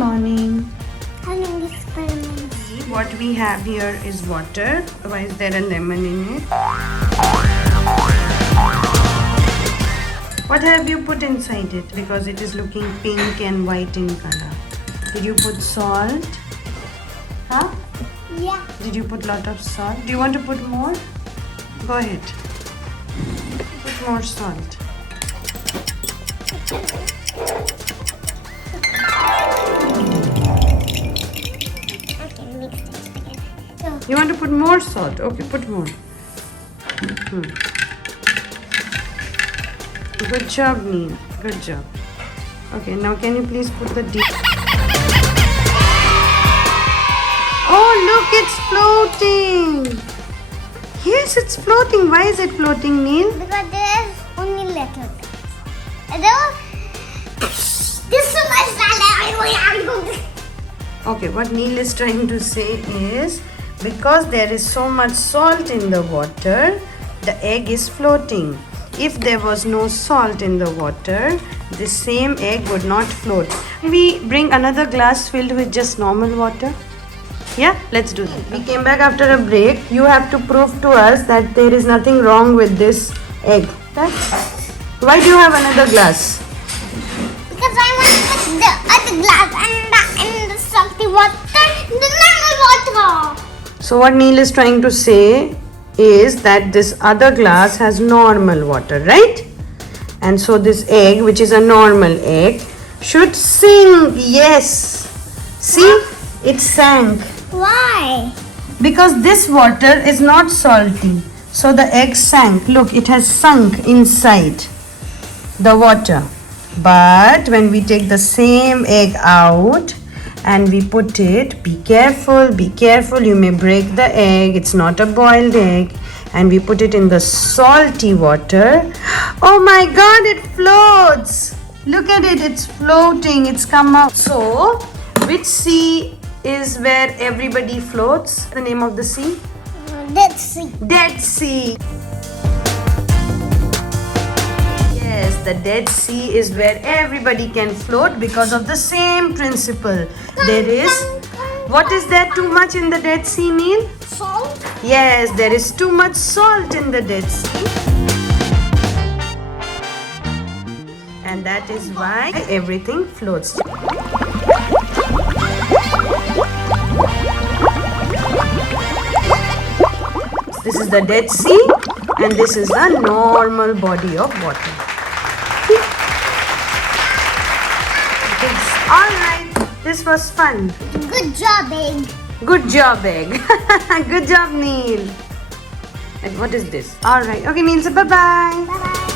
morning. Having experiments. What we have here is water. Why is there a lemon in it? What have you put inside it? Because it is looking pink and white in color. Did you put salt? Huh? Yeah. Did you put lot of salt? Do you want to put more? Go ahead. Put more salt. You want to put more salt? Okay, put more. Good job, Neil. Good job. Okay, now can you please put the deep... Oh, look, it's floating. Yes, it's floating. Why is it floating, Neil? Because there is only little bit. This is my salad. Okay, what Neil is trying to say is, because there is so much salt in the water, the egg is floating. If there was no salt in the water, the same egg would not float. We bring another glass filled with just normal water. Yeah, let's do that. We came back after a break. You have to prove to us that there is nothing wrong with this egg. Why do you have another glass? Because I want to put the other glass and the salty water, the normal water. So what Neil is trying to say is that this other glass has normal water, right? And so this egg, which is a normal egg, should sink. Yes. See, it sank. Why? Because this water is not salty. So the egg sank. Look, it has sunk inside the water. But when we take the same egg out and we put it, be careful, you may break the egg. It's not a boiled egg. And we put it in the salty water. Oh my God, it floats. Look at it, it's floating, it's come out. So, which sea is where everybody floats? The name of the sea? Dead Sea. Dead Sea. Yes, the Dead Sea is where everybody can float because of the same principle. There is, what is there too much in the Dead Sea, Neil? Salt. Yes, there is too much salt in the Dead Sea. And that is why everything floats. This is the Dead Sea and this is the normal body of water. Alright, this was fun. Good job, egg. Good job, egg. Good job, Neil. And what is this? Alright, okay, Neil, so bye-bye. Bye-bye.